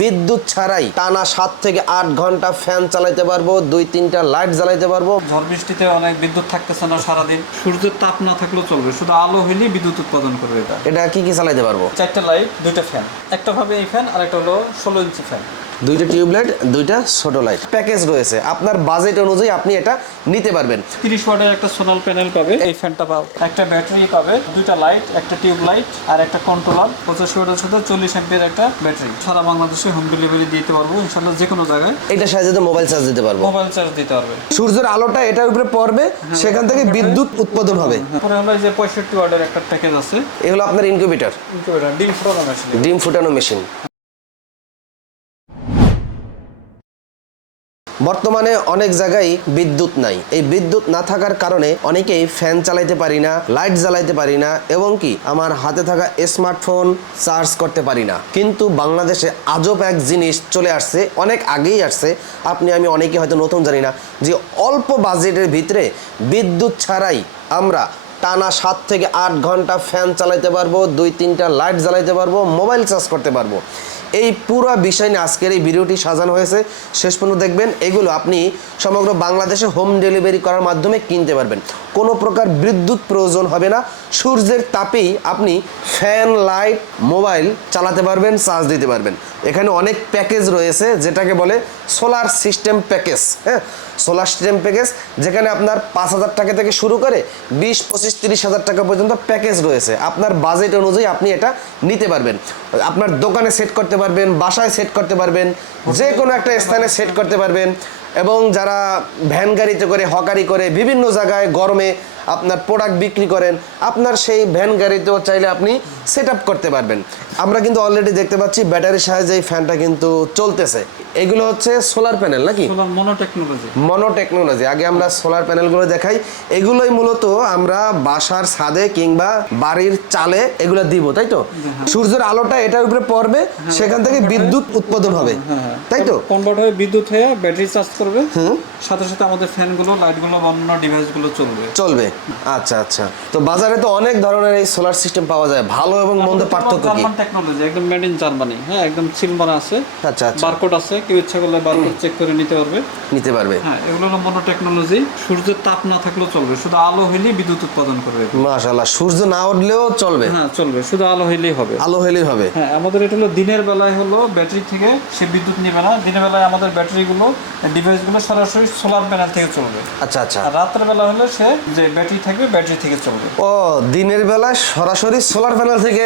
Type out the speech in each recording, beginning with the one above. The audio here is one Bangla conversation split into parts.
বিদ্যুৎ ছাড়াই টানা সাত থেকে আট ঘণ্টা ফ্যান চালাইতে পারব দুই তিনটা লাইট জ্বালাইতে পারব। ঝড় বৃষ্টিতে অনেক বিদ্যুৎ থাকতেছে না সারাদিন। সূর্যের তাপ না থাকলেও চলবে শুধু আলো হইলেই বিদ্যুৎ উৎপাদন করবে এটা। এটা কি কি চালাইতে পারব? চারটা লাইট দুইটা ফ্যান। একটা ভাবে এই ফ্যান আর একটা হলো ষোলো ইঞ্চি ফ্যান। দুইটা টিউবলাইট দুইটা ছোট লাইট প্যাকেজ রয়েছে। আপনার বাজেট অনুযায়ী আপনি এটা নিতে পারবেন। তিরিশ ওয়াটের একটা সোলার প্যানেল পাবে এই ফ্যানটা পাবে একটা ব্যাটারি পাবে দুইটা লাইট একটা টিউব লাইট আর একটা কন্ট্রোলার। পঁচাশি ওয়াটের সাথে চল্লিশ অ্যাম্পিয়ার একটা ব্যাটারি। সারা বাংলাদেশে হোম ডেলিভারি দিতে পারব ইনশাল্লাহ যে কোনো জায়গায়। এটা সাহায্যে মোবাইল চার্জ দিতে পারব। মোবাইল চার্জ দিতে পারবে। সূর্যের আলোটা এটার উপরে পড়বে সেখান থেকে বিদ্যুৎ উৎপাদন হবে। এই যে পঁয়ষট্টি ওয়াটের একটা প্যাকেজ আছে এগুলো আপনার ইনকিউবেটর ইনকিউবেটর ডিম ফুটানো মেশিন ডিম ফুটানো মেশিন বর্তমানে অনেক জায়গায় বিদ্যুৎ নাই। এই বিদ্যুৎ না থাকার কারণে অনেকেই ফ্যান চালাইতে পারি না, লাইট জ্বালাইতে পারি না এবং কি আমার হাতে থাকা স্মার্টফোন চার্জ করতে পারি না। কিন্তু বাংলাদেশে আজব এক জিনিস চলে আসছে, অনেক আগেই আসছে। আপনি, আমি অনেকে হয়তো নতুন জানি না যে অল্প বাজেটের ভিতরে বিদ্যুৎ ছাড়াই আমরা টানা সাত থেকে আট ঘণ্টা ফ্যান চালাইতে পারব, দুই তিনটা লাইট জ্বালাইতে পারব, মোবাইল চার্জ করতে পারব। এই পুরো বিষয় নিয়ে আজকের এই ভিডিওটি সাজানো হয়েছে। শেষ পর্যন্ত দেখবেন, এগুলো আপনি সমগ্র বাংলাদেশে হোম ডেলিভারি করার মাধ্যমে কিনতে পারবেন। কোনো প্রকার বিদ্যুৎ প্রয়োজন হবে না। সূর্যের তাপেই আপনি ফ্যান, লাইট, মোবাইল চালাতে পারবেন, চার্জ দিতে পারবেন। এখানে অনেক প্যাকেজ রয়েছে, যেটাকে বলে সোলার সিস্টেম প্যাকেজ। হ্যাঁ সোলার সিস্টেম প্যাকেজ, যেখানে আপনার পাঁচ হাজার টাকা থেকে শুরু করে বিশ, পঁচিশ, তিরিশ হাজার টাকা পর্যন্ত প্যাকেজ রয়েছে। আপনার বাজেট অনুযায়ী আপনি এটা নিতে পারবেন। আপনার দোকানে সেট করতে পারবেন, বাসায় সেট করতে পারবেন যে কোনো একটা স্থানে সেট করতে পারবেন এবং যারা ভ্যান গাড়িতে করে, হকারি করে, বিভিন্ন জায়গায় গরমে আপনার প্রোডাক্ট বিক্রি করেন আপনার সেই ভ্যান গাড়িতেও চাইলে আপনি সেট করতে পারবেন। আমরা কিন্তু অলরেডি দেখতে পাচ্ছি ব্যাটারির সাহায্যে এই ফ্যানটা কিন্তু চলতেছে। এগুলো হচ্ছে সোলার প্যানেল নাকি? সোলার মনো টেকনোলজি মনো আগে আমরা সোলার প্যানেলগুলো দেখাই। এগুলোই মূলত আমরা বাসার ছাদে কিংবা বাড়ির চালে এগুলো দিব তাই তো? সূর্যের আলোটা এটার উপরে পড়বে সেখান থেকে বিদ্যুৎ উৎপাদন হবে তাই তো? কনভার্ট হয়ে বিদ্যুৎ হয়ে ব্যাটারি চার্জ করবে। সাথে সাথে আমাদের ফ্যানগুলো লাইটগুলো বা অন্য ডিভাইসগুলো চলবে। চলবে। আচ্ছা আচ্ছা। তো বাজারে তো অনেক ধরনের এই সোলার সিস্টেম পাওয়া যায়। ভালো এবং মন্দ পার্থক্য কি? জার্মান টেকনোলজি একদম মেড ইন জার্মানি হ্যাঁ একদম সিল মারা আছে আচ্ছা আচ্ছা। বারকোড আছে কেউ ইচ্ছা করলে বারকোড চেক করে নিতে পারবে। নিতে পারবে। হ্যাঁ এগুলো হলো মনো টেকনোলজি সূর্যের তাপ না থাকলেও চলবে শুধু আলো হইলেই বিদ্যুৎ উৎপাদন করবে। মাশাআল্লাহ সূর্য না উঠলেও চলবে। হ্যাঁ চলবে শুধু আলো হইলেই হবে। আলো হলেই হবে। হ্যাঁ আমাদের এটা হলো দিনের বেলায় হলো ব্যাটারি থেকে সে বিদ্যুৎ নেবে না। দিনের বেলায় আমাদের ব্যাটারিগুলো ডিভাইসগুলো সরাসরি সোলার প্যানেল থেকে চলবে। আচ্ছা আচ্ছা। আর রাতের বেলা হলে সে যে ব্যাটারি থাকবে ব্যাটারি থেকে চলবে। ও দিনের বেলা সরাসরি সোলার প্যানেল থেকে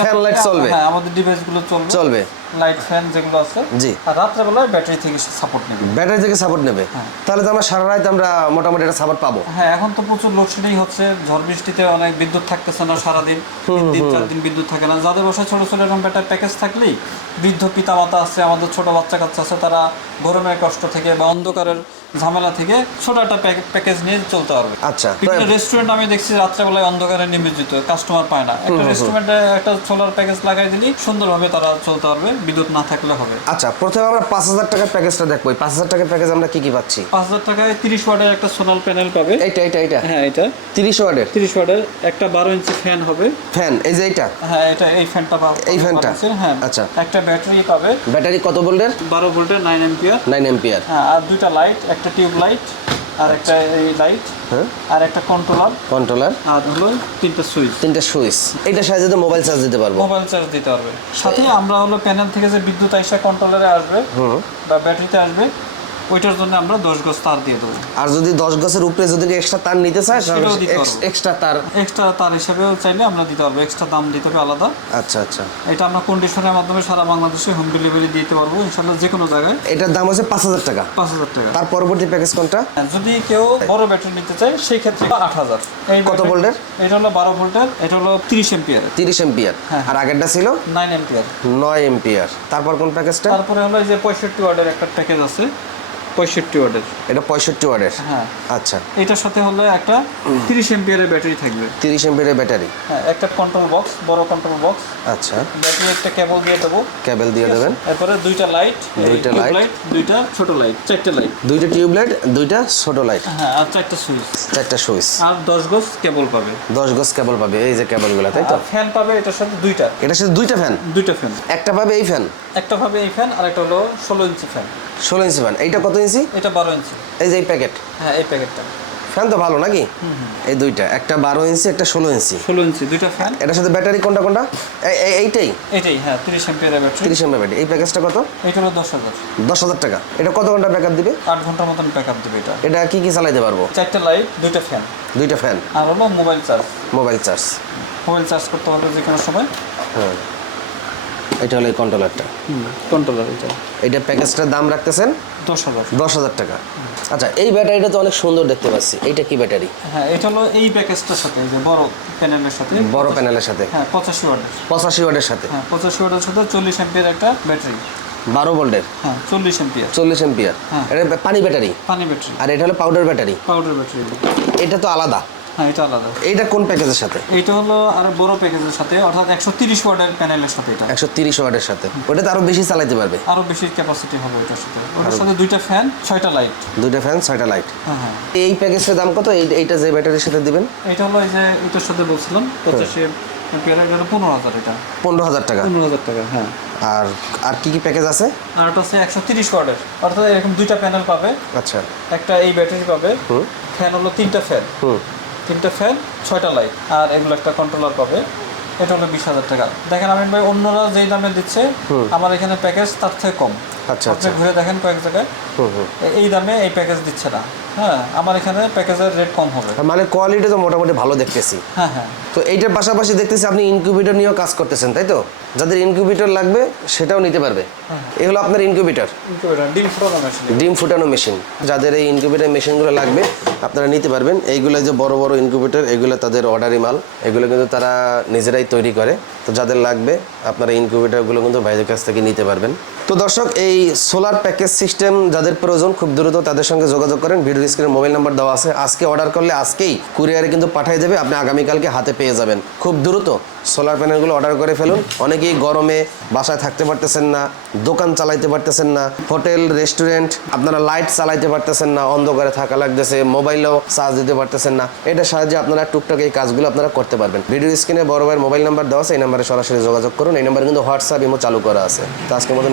ফ্যান লাইট চলবে? হ্যাঁ আমাদের ডিভাইসগুলো চলবে। চলবে। লাইট ফ্যান যেগুলো আছে জি। আর রাত্রে বেলায় ব্যাটারি থেকে সাপোর্ট নেবে। ব্যাটারি থেকে সাপোর্ট নেবে? তাহলে তো আমরা সারা রাত আমরা মোটামুটি একটা সাপোর্ট পাবো। হ্যাঁ এখন তো প্রচুর লোডশেডিং হচ্ছে ঝড় বৃষ্টিতে অনেক বিদ্যুৎ থাকতেছে না সারাদিন। তিন দিন চার দিন বিদ্যুৎ থাকে না। যাদের বসে ছোট ছোট এরকম একটা প্যাকেজ থাকলেই বৃদ্ধ পিতা মাতা আছে আমাদের ছোট বাচ্চা কাচ্চা আছে তারা গরমের কষ্ট থেকে বা অন্ধকারের ঝামেলা থেকে ছোট একটা প্যাকেজ নিয়ে চলতে পারবে। আচ্ছা। বিভিন্ন রেস্টুরেন্ট আমি দেখছি রাত্রেবেলায় অন্ধকারে নিমজ্জিত কাস্টমার পায় না। একটা রেস্টুরেন্টে একটা সোলার প্যাকেজ লাগাই দিলি সুন্দরভাবে তারা চলতে পারবে বিদ্যুৎ না থাকলে হবে। আচ্ছা প্রথমে আমরা পাঁচ হাজার টাকার প্যাকেজটা দেখব। পাঁচ হাজার টাকার প্যাকেজ আমরা কি কি পাচ্ছি? পাঁচ হাজার টাকায় তিরিশ ওয়াটের একটা সোলার প্যানেল পাবে। এইটা এইটা এইটা? হ্যাঁ এটা তিরিশ ওয়ার্ডের তিরিশ ওয়াটের একটা বারো ইঞ্চি ফ্যান হবে। ফ্যান এই যে এইটা? হ্যাঁ এটা এই ফ্যানটা পাবে এই ফ্যানটা? হ্যাঁ। আচ্ছা। একটা ব্যাটারি পাবে। ব্যাটারি কত ভোল্টের? বারো ভোল্টের নাইন এম্পিয়ার নাইন এম্পিয়ার হ্যাঁ আর দুইটা লাইট একটা টিউব লাইট আর একটা এই লাইট হ্যাঁ? আর একটা কন্ট্রোলার কন্ট্রোলার আর হলো তিনটা সুইচ তিনটা সুইচ এটা সাহায্যে তো মোবাইল চার্জ দিতে পারব। মোবাইল চার্জ দিতে পারবে। সাথে আমরা হলো প্যানেল থেকে যে বিদ্যুৎ আইসা কন্ট্রোলারে আসবে হুম। বা ব্যাটারিতে আসবে ওইটার জন্য আমরা দশ গজ তার দিয়ে দেবো। আর যদি দশ গাছের উপরে যদি এক্সট্রা তার নিতে চায় পারব। এক্সট্রা তার। এক্সট্রা তার হিসাবেও চাইলে আমরা দিতে পারব। এক্সট্রা দাম দিতে হবে আলাদা। আচ্ছা আচ্ছা। এটা আমরা কন্ডিশনের মাধ্যমে সারা বাংলাদেশে হোম ডেলিভারি দিতে পারব। ইনশাল্লাহ যে কোনো জায়গায়। এটার দাম হচ্ছে পাঁচ হাজার টাকা। পাঁচ হাজার টাকা। তার পরবর্তী প্যাকেজ কোনটা? হ্যাঁ, যদি কেউ বড় ব্যাটারি নিতে চায় সেই ক্ষেত্রে আট হাজার। কত ভোল্টের? এটা হলো বারো ভোল্টের এটা হলো তিরিশ এম্পিয়ার তিরিশ এম্পিয়ার। হ্যাঁ। আর আগেরটা ছিল? Nine ampere. নয় এম্পিয়ার। তারপর কোন প্যাকেজটা তারপরে হলো এই যে পঁয়ষট্টি ওয়ার্ডের একটা প্যাকেজ আছে। পঁয়ষট্টি ওয়াটের। এটা পঁয়ষট্টি ওয়ার্ডের হ্যাঁ। আচ্ছা। এটার সাথে হলো একটা তিরিশ এমপিয়ারের ব্যাটারি থাকবে। তিরিশ এমপির ব্যাটারি? হ্যাঁ একটা কন্ট্রোল বক্স বড় কন্ট্রোল বক্স আচ্ছা। ব্যাটারি একটা কেবল দিয়ে দেবো। কেবল দিয়ে দেবেন। এরপরে দুইটা লাইট দুইটা light। দুইটা ছোট লাইট চারটে লাইট দুইটা টিউবলাইট দুইটা ছোট লাইট হ্যাঁ আর চারটা সুইচ চারটা সুইচ আর দশ গজ কেবল পাবে। দশ গজ কেবল পাবে এই যে কেবলগুলো তাই তো? ফ্যান পাবে এটার সাথে দুইটা। এটার সাথে দুইটা ফ্যান দুইটা ফ্যান একটা পাবে এই ফ্যান একটা পাবে এই ফ্যান আর একটা হলো ষোলো ইঞ্চি ফ্যান ষোলো ইঞ্চি ফ্যান এইটা কত ইঞ্চি? এটা বারো ইঞ্চি। এই যে এই প্যাকেট? হ্যাঁ এই প্যাকেটটা। ফ্যান তো ভালো নাকি? এই দুইটা একটা বারো ইঞ্চি একটা ষোলো ইঞ্চি। ষোলো ইঞ্চি দুইটা ফ্যান। এটার সাথে ব্যাটারি কোনটা কোনটা? এই- এই- এইটাই? এটাই হ্যাঁ তিরিশ এমপিয়ারের ব্যাটারি। তিরিশ এমপি ব্যাটারি। এই প্যাকেজটা কত? এটা হলো দশ হাজার। দশ হাজার টাকা। এটা কত ঘণ্টা ব্যাকআপ দিবে? আট ঘণ্টার মতন ব্যাক আপ দেবে এটা। এটা কি কি চালাইতে পারব? চারটে লাইট দুইটা ফ্যান দুইটা ফ্যান আর হলো mobile charge mobile charge mobile charge করতে পারবে যে কোনো সময়। হ্যাঁ। এটা হলো এই কন্ট্রোলারটা কন্ট্রোলার এটা। এইটা প্যাকেজটার দাম রাখতেছেন? দশ হাজার। দশ হাজার টাকা। আচ্ছা এই ব্যাটারিটা তো অনেক সুন্দর দেখতে পাচ্ছি। এইটা কি ব্যাটারি? হ্যাঁ এটা হলো এই প্যাকেজটার সাথে যে বড় প্যানেলের সাথে। বড় প্যানেলের সাথে। হ্যাঁ পঁচাশি ওয়াটের। পঁচাশি ওয়াটের সাথে। হ্যাঁ পঁচাশি ওয়াটের সাথে চল্লিশ এমপিয়ার একটা ব্যাটারি। বারো ভোল্টের? হ্যাঁ চল্লিশ এমপিয়ার চল্লিশ এম্পিয়ার। এটা পানি ব্যাটারি? পানি ব্যাটারি। আর এটা হলো পাউডার ব্যাটারি? Powder battery. এটা তো আলাদা। হ্যাঁ এটা আলাদা। এইটা কোন প্যাকেজের সাথে? এটা হলো আর বড় প্যাকেজের সাথে অর্থাৎ একশো তিরিশ ওয়াটের প্যানেলের সাথে এটা। একশো তিরিশ ওয়াটের সাথে। ওটাতে আরও বেশি চালাইতে পারবে? আরও বেশি ক্যাপাসিটি হবে ওটার সাথে। ওটার সাথে দুইটা ফ্যান ছয়টা লাইট দুইটা ফ্যান ছয়টা লাইট হ্যাঁ হ্যাঁ। এই প্যাকেজটার দাম কত? এই- এইটা যে ব্যাটারির সাথে দিবেন? এটা হলো এই যে এটার সাথে বলছিলাম পঁচাশি এটা হলো পনেরো হাজার এটা। পনেরো হাজার টাকা। পনেরো হাজার টাকা হ্যাঁ। আর আর কি কি প্যাকেজ আছে? আর ওটা হচ্ছে একশো তিরিশ ওয়াটের। অর্থাৎ এরকম দুইটা প্যানেল পাবে। আচ্ছা। একটা এই ব্যাটারি পাবে। ফ্যান হলো তিনটা ফ্যান তিনটা ফ্যান ছয়টা লাইট আর এগুলো একটা কন্ট্রোলার পাবে। এটা হলো বিশ হাজার টাকা। দেখেন আমিন ভাই অন্যরা যেই দামে দিচ্ছে আমার এখানে প্যাকেজ তার থেকে কম। আচ্ছা আপনি আচ্ছা। ঘুরে দেখেন কয়েক জায়গায়। এই দামে এই প্যাকেজ দিচ্ছে না। হ্যাঁ আমার এখানে প্যাকেজের রেট কম হবে। মানে কোয়ালিটি তো মোটামুটি ভালো দেখতেছি। হ্যাঁ হ্যাঁ। তো এইটার পাশাপাশি দেখতেছি আপনি ইনকিউবেটর নিয়েও কাজ করতেছেন তাই তো? যাদের ইনকিউবেটর লাগবে সেটাও নিতে পারবে। এগুলো আপনার ইনকিউবেটর ডিম ফ্রোজেন মেশিন ডিম ফুটানো মেশিন যাদের এই ইনকিউবেটর মেশিনগুলো লাগবে আপনারা নিতে পারবেন। এইগুলো যে বড় বড় ইনকিউবেটর এগুলো তাদের অর্ডারি মাল। এগুলো কিন্তু তারা নিজেরাই তৈরি করে। তো যাদের লাগবে আপনারা ইনকিউবেটরগুলো কিন্তু ভাইদের কাছ থেকে নিতে পারবেন। তো দর্শক, এই সোলার প্যাকেজ সিস্টেম যাদের প্রয়োজন খুব দ্রুত তাদের সঙ্গে যোগাযোগ করেন। ভিডিও স্ক্রিনে মোবাইল নাম্বার দেওয়া আছে। আজকে অর্ডার করলে আজকেই কুরিয়ারে কিন্তু পাঠিয়ে দেবে। আপনি আগামীকালকে হাতে পেয়ে যাবেন। খুব দ্রুত সোলার প্যানেলগুলো অর্ডার করে ফেলুন। অনেকেই গরমে বাসায় থাকতে পারতেছেন না, দোকান চালাইতে পারতেছেন না, হোটেল রেস্টুরেন্ট আপনারা লাইট চালাইতে পারতেছেন না, অন্ধকারে থাকা লাগতেছে, মোবাইলেও চার্জ দিতে পারতেছেন না। এটার সাহায্যে আপনারা টুকটাক এই কাজগুলো আপনারা করতে পারবেন। ভিডিও স্ক্রিনে বড় ভাইয়ের মোবাইল নাম্বার দেওয়া আছে। এই নাম্বারে সরাসরি যোগাযোগ করুন। এই নাম্বারে কিন্তু হোয়াটসঅ্যাপ ইমো চালু করা আছে। তো আজকের মতন